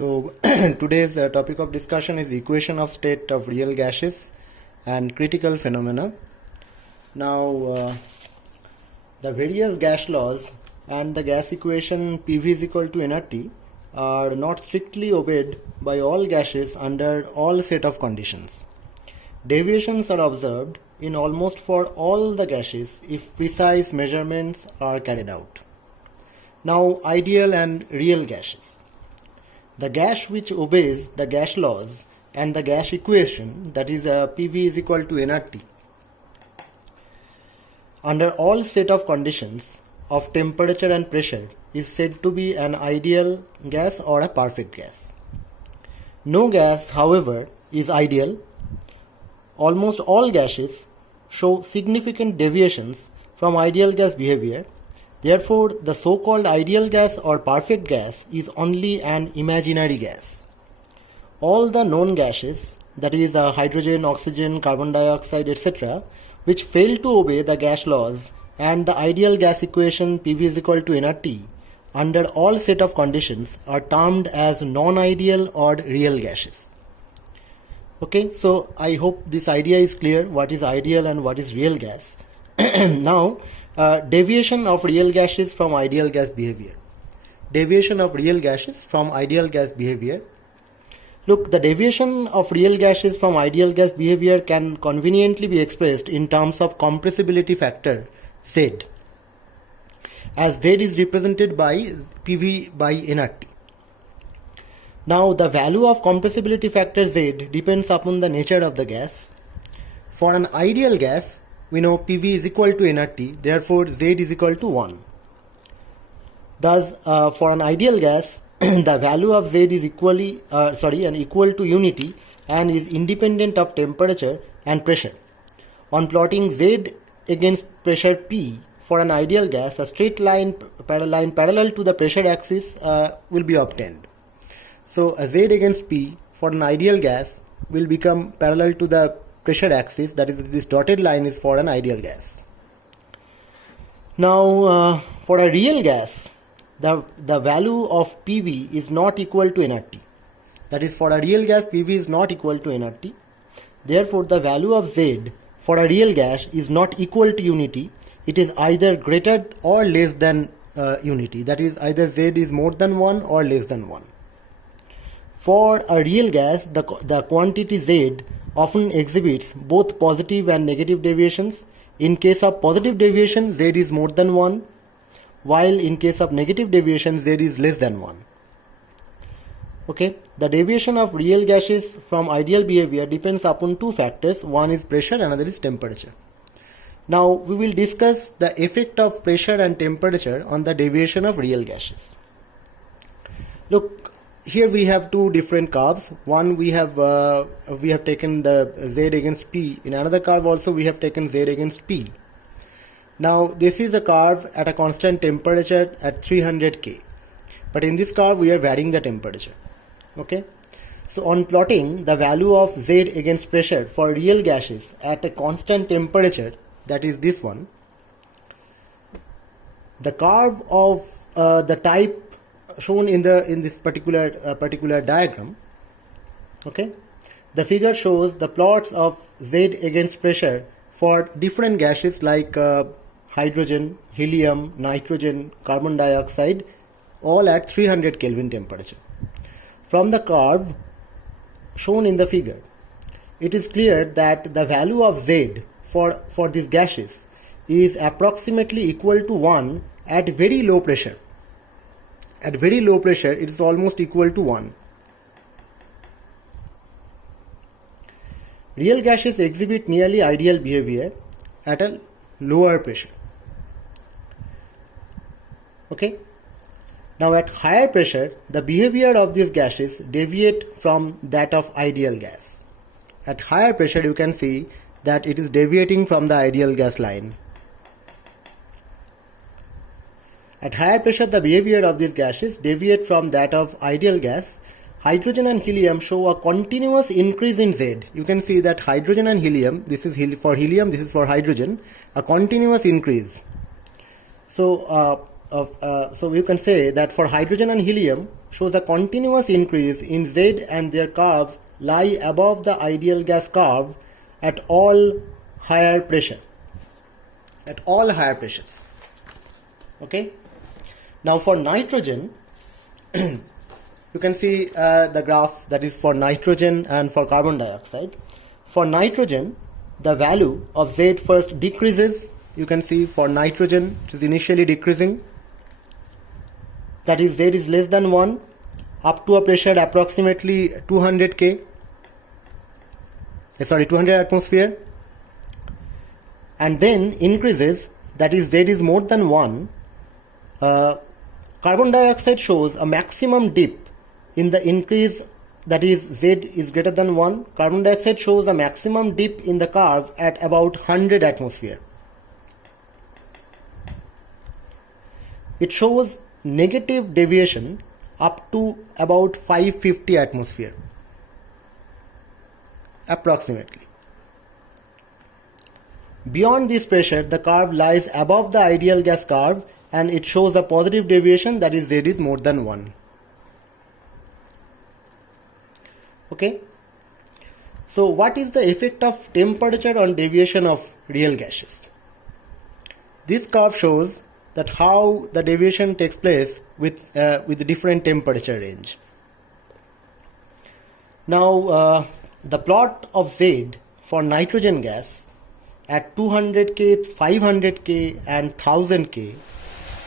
So today's topic of discussion is equation of state of real gases and critical phenomena. Now the various gas laws and the gas equation PV is equal to nRT are not strictly obeyed by all gases under all set of conditions. Deviations are observed in almost for all the gases if precise measurements are carried out. Now ideal and real gases. The gas which obeys the gas laws and the gas equation, that is PV is equal to nRT, under all set of conditions of temperature and pressure is said to be an ideal gas or a perfect gas. No gas, however, is ideal. Almost all gases show significant deviations from ideal gas behavior. Therefore, the so-called ideal gas or perfect gas is only an imaginary gas. All the known gases, that is hydrogen, oxygen, carbon dioxide, etc., which fail to obey the gas laws and the ideal gas equation PV is equal to nRT under all set of conditions are termed as non-ideal or real gases. Okay, so I hope this idea is clear, what is ideal and what is real gas. Now, deviation of real gases from ideal gas behavior. Deviation of real gases from ideal gas behavior. Look, the deviation of real gases from ideal gas behavior can conveniently be expressed in terms of compressibility factor Z, as Z is represented by PV by nRT. Now, the value of compressibility factor Z depends upon the nature of the gas. For an ideal gas, we know PV is equal to nRT, therefore Z is equal to 1. Thus, for an ideal gas, the value of Z is equal to unity and is independent of temperature and pressure. On plotting Z against pressure P for an ideal gas, a straight line parallel to the pressure axis will be obtained. So a Z against P for an ideal gas will become parallel to the pressure axis, that is, this dotted line is for an ideal gas. Now for a real gas, the value of PV is not equal to nRT. That is, for a real gas, PV is not equal to nRT. Therefore, the value of Z for a real gas is not equal to unity. It is either greater or less than unity. That is, either Z is more than 1 or less than 1. For a real gas, the quantity Z often exhibits both positive and negative deviations. In case of positive deviation, Z is more than 1, while in case of negative deviation, Z is less than 1. Okay, the deviation of real gases from ideal behavior depends upon two factors. One is pressure, another is temperature. Now we will discuss the effect of pressure and temperature on the deviation of real gases. Look, here we have two different curves. One we have taken the Z against P. In another curve also we have taken Z against P. Now this is a curve at a constant temperature at 300 K. But in this curve we are varying the temperature. Okay. So on plotting the value of Z against pressure for real gases at a constant temperature, that is this one, the curve of the type shown in this particular diagram. Okay, the figure shows the plots of Z against pressure for different gases like hydrogen, helium, nitrogen, carbon dioxide, all at 300 Kelvin temperature. From the curve shown in the figure, it is clear that the value of Z for these gases is approximately equal to 1 at very low pressure. At very low pressure, it is almost equal to 1. Real gases exhibit nearly ideal behavior at a lower pressure. Okay. Now at higher pressure, the behavior of these gases deviate from that of ideal gas. At higher pressure, you can see that it is deviating from the ideal gas line. At higher pressure, the behavior of these gases deviate from that of ideal gas. Hydrogen and helium show a continuous increase in Z. You can see that hydrogen and helium, this is for helium, this is for hydrogen, a continuous increase. So you can say that for hydrogen and helium, shows a continuous increase in Z and their curves lie above the ideal gas curve at all higher pressure. At all higher pressures. Okay. Now for nitrogen, you can see the graph that is for nitrogen and for carbon dioxide. For nitrogen, the value of Z first decreases. You can see for nitrogen it is initially decreasing. That is Z is less than 1 up to a pressure approximately 200 atmosphere, and then increases, that is Z is more than 1. Carbon dioxide shows a maximum dip in the increase, that is Z is greater than 1. Carbon dioxide shows a maximum dip in the curve at about 100 atmosphere. It shows negative deviation up to about 550 atmosphere approximately. Beyond this pressure, the curve lies above the ideal gas curve and it shows a positive deviation, that is Z is more than 1. Okay. So what is the effect of temperature on deviation of real gases? This curve shows that how the deviation takes place with the different temperature range. Now the plot of Z for nitrogen gas at 200 K, 500 K and 1000 K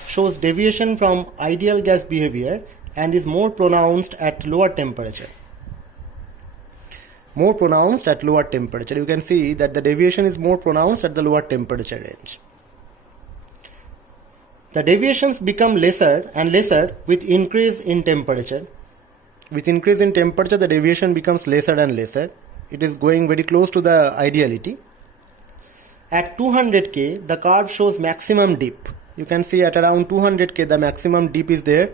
shows deviation from ideal gas behavior and is more pronounced at lower temperature. More pronounced at lower temperature. You can see that the deviation is more pronounced at the lower temperature range. The deviations become lesser and lesser with increase in temperature. With increase in temperature, the deviation becomes lesser and lesser. It is going very close to the ideality. At 200 K, the curve shows maximum dip. You can see at around 200 K, the maximum dip is there.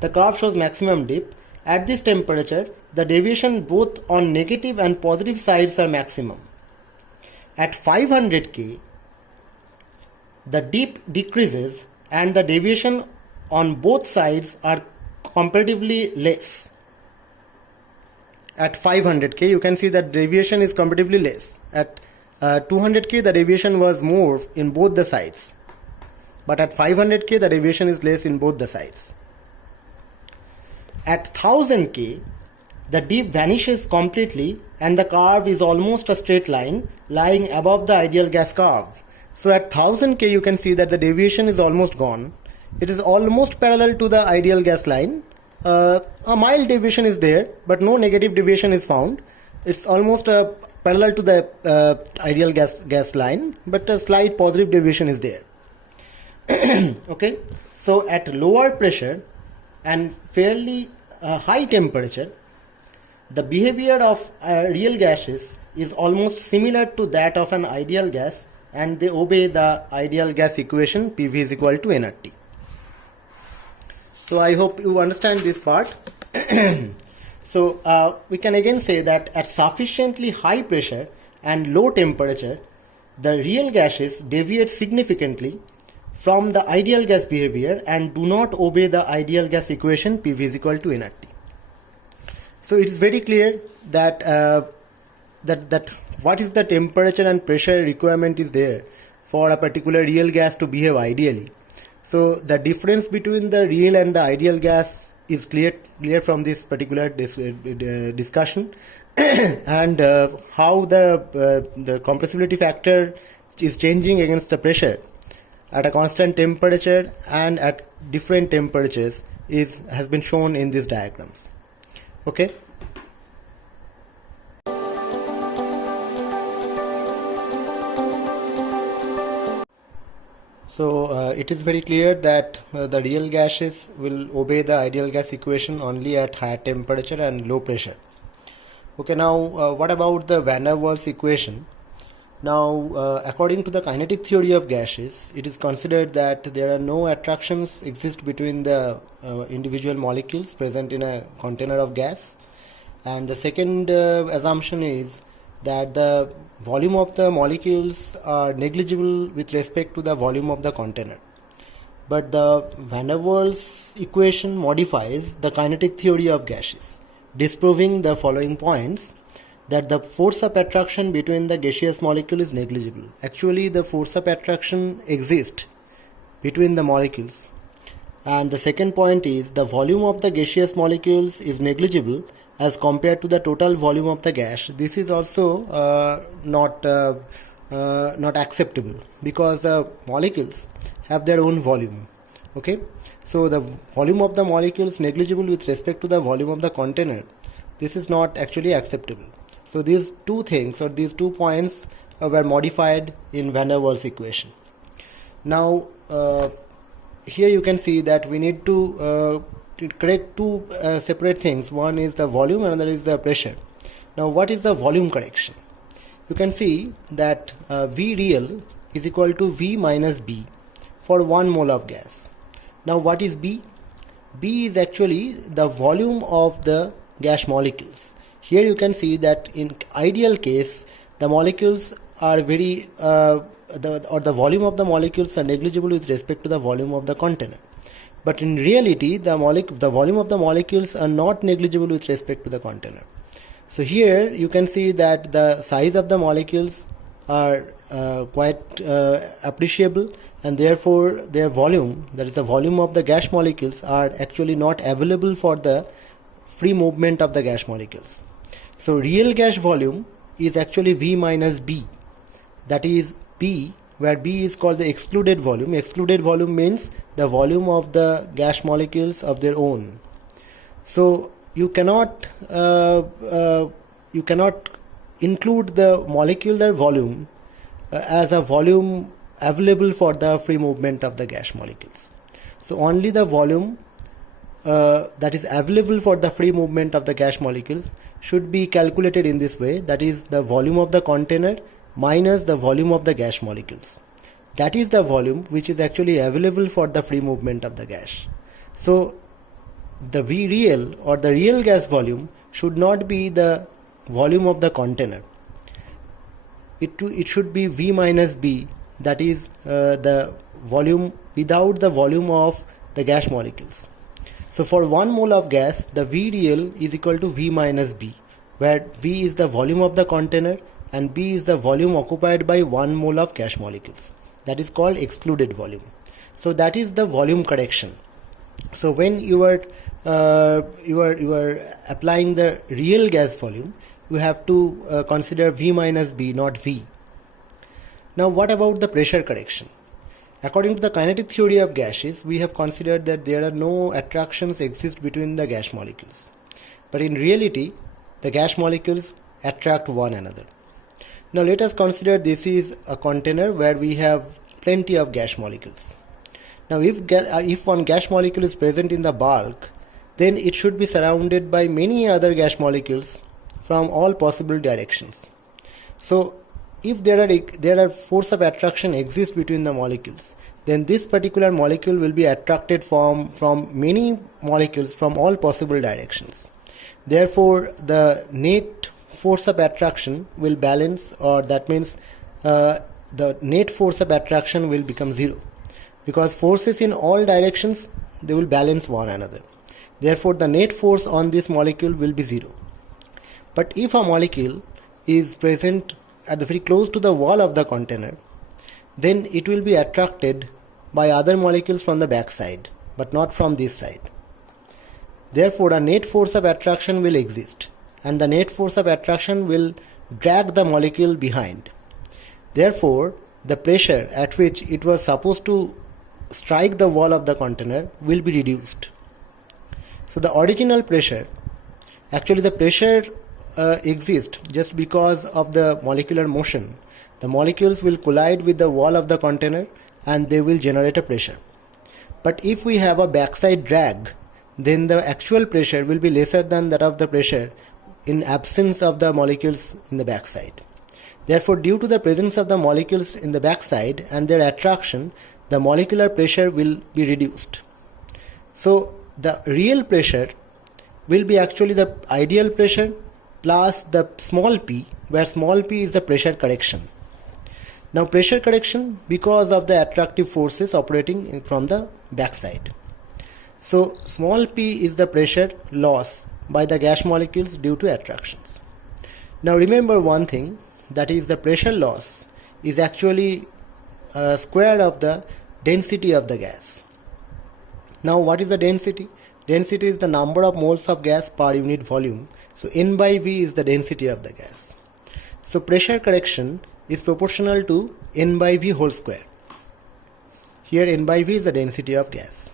The curve shows maximum dip. At this temperature, the deviation both on negative and positive sides are maximum. At 500 K, the dip decreases and the deviation on both sides are comparatively less. At 500 K, you can see that deviation is comparatively less. At 200 K, the deviation was more in both the sides. But at 500 K, the deviation is less in both the sides. At 1000 K, the dip vanishes completely and the curve is almost a straight line lying above the ideal gas curve. So at 1000 K, you can see that the deviation is almost gone. It is almost parallel to the ideal gas line. A mild deviation is there, but no negative deviation is found. It's almost parallel to the ideal gas line, but a slight positive deviation is there. Okay, so at lower pressure and fairly high temperature, the behavior of real gases is almost similar to that of an ideal gas, and they obey the ideal gas equation PV is equal to nRT. So I hope you understand this part. So we can again say that at sufficiently high pressure and low temperature, the real gases deviate significantly from the ideal gas behavior and do not obey the ideal gas equation PV is equal to nRT. So it is very clear that that what is the temperature and pressure requirement is there for a particular real gas to behave ideally. So the difference between the real and the ideal gas is clear from this particular discussion, and how the compressibility factor is changing against the pressure at a constant temperature and at different temperatures has been shown in these diagrams. Okay. So it is very clear that the real gases will obey the ideal gas equation only at high temperature and low pressure. Okay, now what about the van der Waals equation? Now according to the kinetic theory of gases, it is considered that there are no attractions exist between the individual molecules present in a container of gas, and the second assumption is that the volume of the molecules are negligible with respect to the volume of the container. but the van der Waals equation modifies the kinetic theory of gases, disproving the following points: that the force of attraction between the gaseous molecule is negligible. Actually, the force of attraction exists between the molecules. And the second point is the volume of the gaseous molecules is negligible as compared to the total volume of the gas. This is also not acceptable, because the molecules have their own volume. Okay, so the volume of the molecules negligible with respect to the volume of the container. This is not actually acceptable. So these two things, or these 2 points, were modified in van der Waals equation. Now here you can see that we need to correct two separate things. One is the volume, another is the pressure. Now what is the volume correction? You can see that V real is equal to V minus B for 1 mole of gas. Now what is B? B is actually the volume of the gas molecules. Here you can see that in ideal case the molecules are very the volume of the molecules are negligible with respect to the volume of the container. But in reality the volume of the molecules are not negligible with respect to the container. So here you can see that the size of the molecules are quite appreciable, and therefore their volume, that is the volume of the gas molecules, are actually not available for the free movement of the gas molecules. So real gas volume is actually V minus B, that is B, where B is called the excluded volume. Excluded volume means the volume of the gas molecules of their own. So you cannot include the molecular volume as a volume available for the free movement of the gas molecules. So only the volume that is available for the free movement of the gas molecules should be calculated in this way, that is the volume of the container minus the volume of the gas molecules. That is the volume which is actually available for the free movement of the gas. So the V real, or the real gas volume, should not be the volume of the container. It should be V minus B, that is the volume without the volume of the gas molecules. So for 1 mole of gas, the V real is equal to V minus B, where V is the volume of the container and B is the volume occupied by 1 mole of gas molecules. That is called excluded volume. So that is the volume correction. So when you are applying the real gas volume, you have to consider V minus B, not V. Now what about the pressure correction? According to the kinetic theory of gases, we have considered that there are no attractions exist between the gas molecules. But in reality, the gas molecules attract one another. Now let us consider this is a container where we have plenty of gas molecules. Now if one gas molecule is present in the bulk, then it should be surrounded by many other gas molecules from all possible directions. So if there are force of attraction exists between the molecules, then this particular molecule will be attracted from many molecules from all possible directions. Therefore the net force of attraction will balance, or that means the net force of attraction will become zero, because forces in all directions, they will balance one another. Therefore the net force on this molecule will be zero. But if a molecule is present at the very close to the wall of the container, then it will be attracted by other molecules from the back side, but not from this side. Therefore a net force of attraction will exist, and the net force of attraction will drag the molecule behind. Therefore the pressure at which it was supposed to strike the wall of the container will be reduced. So the original pressure, actually the pressure exists just because of the molecular motion. The molecules will collide with the wall of the container and they will generate a pressure. But if we have a backside drag, then the actual pressure will be lesser than that of the pressure in absence of the molecules in the backside. Therefore, due to the presence of the molecules in the backside and their attraction, the molecular pressure will be reduced. So the real pressure will be actually the ideal pressure plus the small p, where small p is the pressure correction. Now pressure correction because of the attractive forces operating from the backside. So small p is the pressure loss by the gas molecules due to attractions. Now remember one thing, that is the pressure loss is actually square of the density of the gas. Now what is the density? Density is the number of moles of gas per unit volume. So N by V is the density of the gas. So pressure correction is proportional to N by V whole square. Here N by V is the density of gas.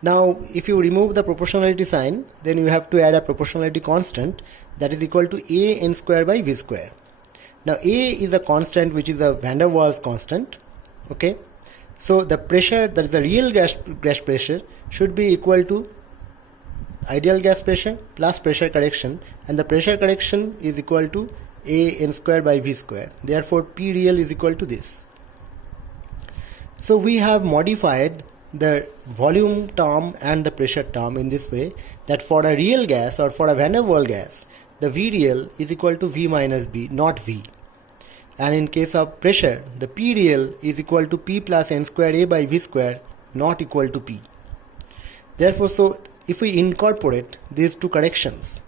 Now if you remove the proportionality sign, then you have to add a proportionality constant that is equal to A N square by V square. Now A is a constant which is a van der Waals constant. Okay. So the pressure, that is the real gas pressure, should be equal to ideal gas pressure plus pressure correction, and the pressure correction is equal to A N square by V square. Therefore P real is equal to this. So we have modified the volume term and the pressure term in this way, that for a real gas or for a van der Waals gas, the V real is equal to V minus B, not V. And in case of pressure, the P real is equal to P plus N square A by V square, not equal to P. Therefore, so if we incorporate these two corrections,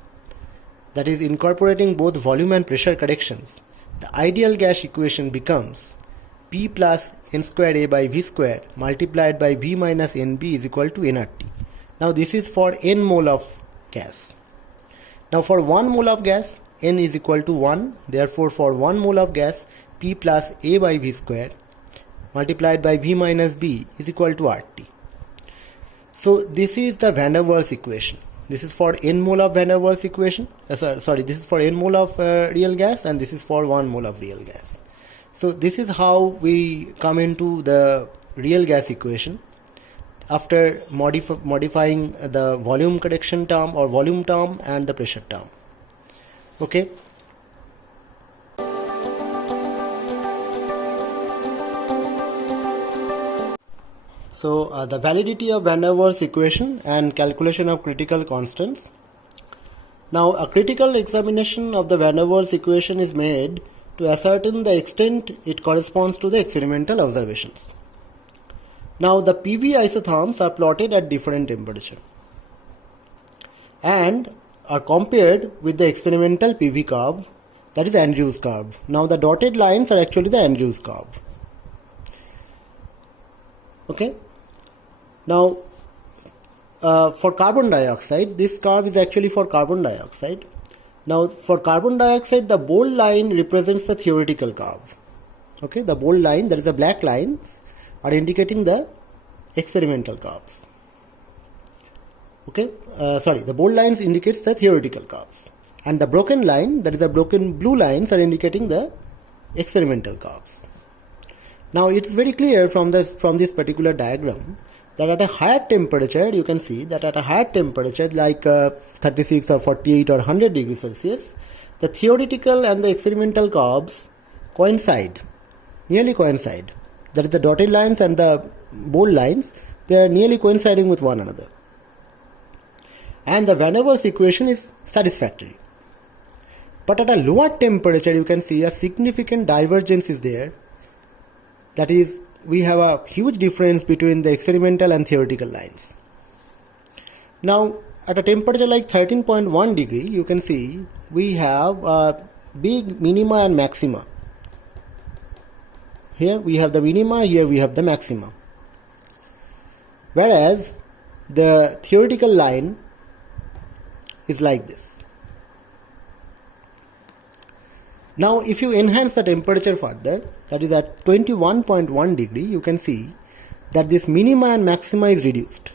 that is incorporating both volume and pressure corrections, the ideal gas equation becomes P plus N square A by V square multiplied by V minus NB is equal to nRT. Now this is for N mole of gas. Now for 1 mole of gas, N is equal to 1. Therefore for 1 mole of gas, P plus A by V square multiplied by V minus B is equal to RT. So this is the van der Waals equation. This is for N mole of van der Waals equation. This is for N mole of real gas, and this is for 1 mole of real gas. So this is how we come into the real gas equation after modifying the volume correction term or volume term and the pressure term. Okay. So the validity of van der Waals equation and calculation of critical constants. Now a critical examination of the van der Waals equation is made to ascertain the extent it corresponds to the experimental observations. Now the PV isotherms are plotted at different temperature and are compared with the experimental PV curve, that is Andrews curve. Now the dotted lines are actually the Andrews curve. Okay. Now for carbon dioxide, this curve is actually for carbon dioxide. Now for carbon dioxide, the bold line represents the theoretical curve. Okay, the bold line, that is the black lines, are indicating the experimental curves. Okay, the bold lines indicates the theoretical curves, and the broken line, that is the broken blue lines, are indicating the experimental curves. Now it is very clear from this particular diagram that at a higher temperature, you can see that at a higher temperature like 36 or 48 or 100 degrees Celsius, the theoretical and the experimental curves coincide, nearly coincide. That is the dotted lines and the bold lines, they are nearly coinciding with one another. And the van der Waals equation is satisfactory. But at a lower temperature, you can see a significant divergence is there. That is, we have a huge difference between the experimental and theoretical lines. Now, at a temperature like 13.1 degree, you can see we have a big minima and maxima. Here we have the minima, here we have the maxima. Whereas the theoretical line is like this. Now if you enhance the temperature further, that is at 21.1 degree, you can see that this minima and maxima is reduced.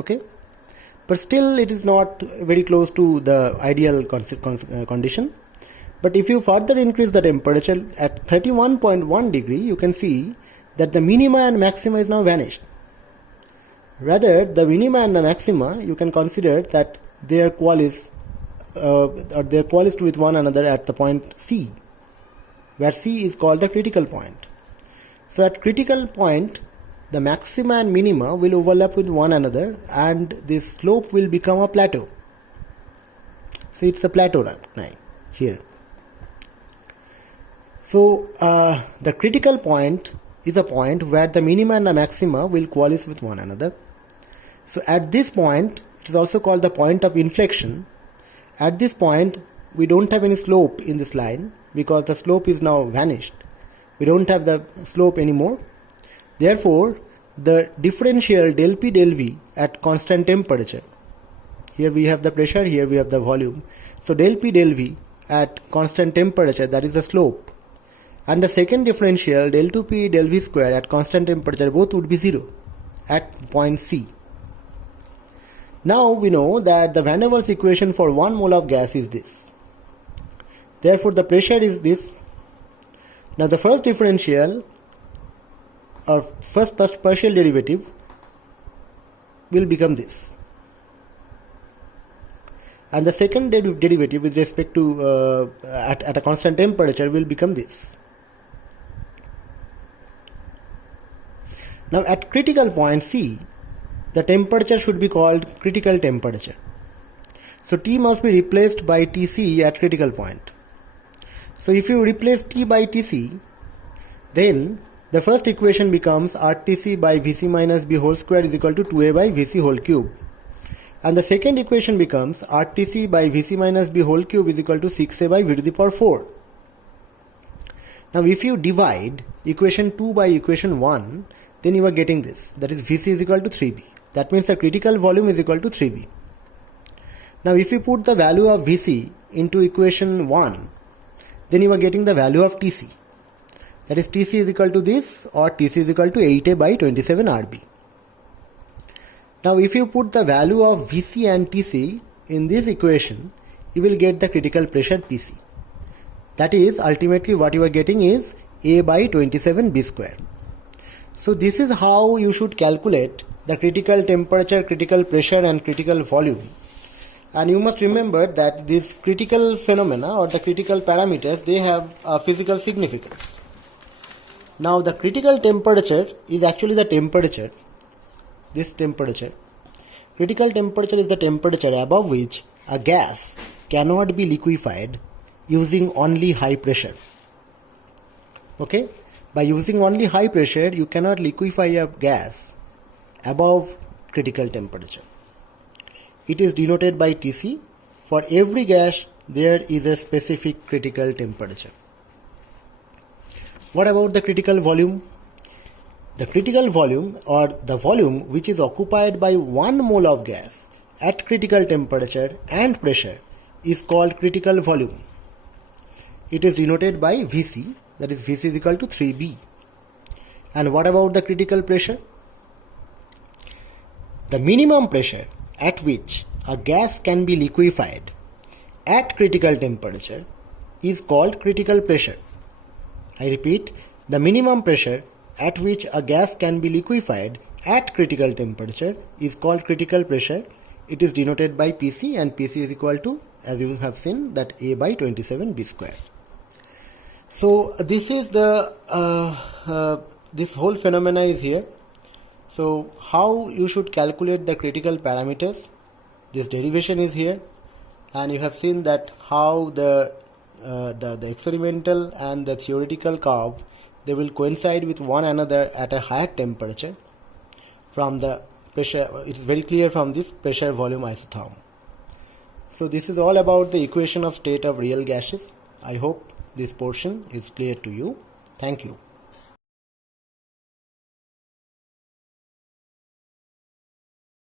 Okay, but still it is not very close to the ideal condition. But if you further increase the temperature at 31.1 degree, you can see that the minima and maxima is now vanished. Rather, the minima and the maxima, you can consider that their coalesce with one another at the point C, where C is called the critical point. So at critical point, the maxima and minima will overlap with one another and this slope will become a plateau. So it's a plateau line here. So the critical point is a point where the minima and the maxima will coalesce with one another. So at this point, it is also called the point of inflection. At this point, we don't have any slope in this line because the slope is now vanished. We don't have the slope anymore. Therefore, the differential del P del V at constant temperature. Here we have the pressure, here we have the volume. So del P del V at constant temperature, that is the slope. And the second differential del 2P del V square at constant temperature, both would be 0 at point C. Now we know that the Van der Waals equation for 1 mole of gas is this. Therefore the pressure is this. Now the first differential or first partial derivative will become this. And the second derivative with respect to at a constant temperature will become this. Now at critical point C, the temperature should be called critical temperature. So T must be replaced by Tc at critical point. So if you replace T by Tc, then the first equation becomes Rtc by Vc minus B whole square is equal to 2a by Vc whole cube. And the second equation becomes Rtc by Vc minus B whole cube is equal to 6a by V to the power 4. Now if you divide equation 2 by equation 1, then you are getting this. That is Vc is equal to 3b. That means the critical volume is equal to 3b. Now if you put the value of Vc into equation 1, then you are getting the value of Tc. That is Tc is equal to this, or Tc is equal to 8a by 27 Rb. Now if you put the value of Vc and Tc in this equation, you will get the critical pressure Pc. That is ultimately what you are getting is A by 27 B square. So this is how you should calculate the critical temperature, critical pressure and critical volume. And you must remember that these critical phenomena or the critical parameters, they have a physical significance. Now the critical temperature is actually the temperature, this temperature. Critical temperature is the temperature above which a gas cannot be liquefied using only high pressure. Okay? By using only high pressure, you cannot liquefy a gas above critical temperature. It is denoted by Tc. For every gas, there is a specific critical temperature. What about the critical volume? The critical volume, or the volume which is occupied by 1 mole of gas at critical temperature and pressure, is called critical volume. It is denoted by Vc, that is Vc is equal to 3b. And what about the critical pressure? The minimum pressure at which a gas can be liquefied at critical temperature is called critical pressure. I repeat, the minimum pressure at which a gas can be liquefied at critical temperature is called critical pressure. It is denoted by Pc, and Pc is equal to, as you have seen, that A by 27 B square. So this is the this whole phenomena is here. So how you should calculate the critical parameters? This derivation is here, and you have seen that how the experimental and the theoretical curve, they will coincide with one another at a higher temperature from the pressure. It is very clear from this pressure volume isotherm. So this is all about the equation of state of real gases. I hope this portion is clear to you. Thank you.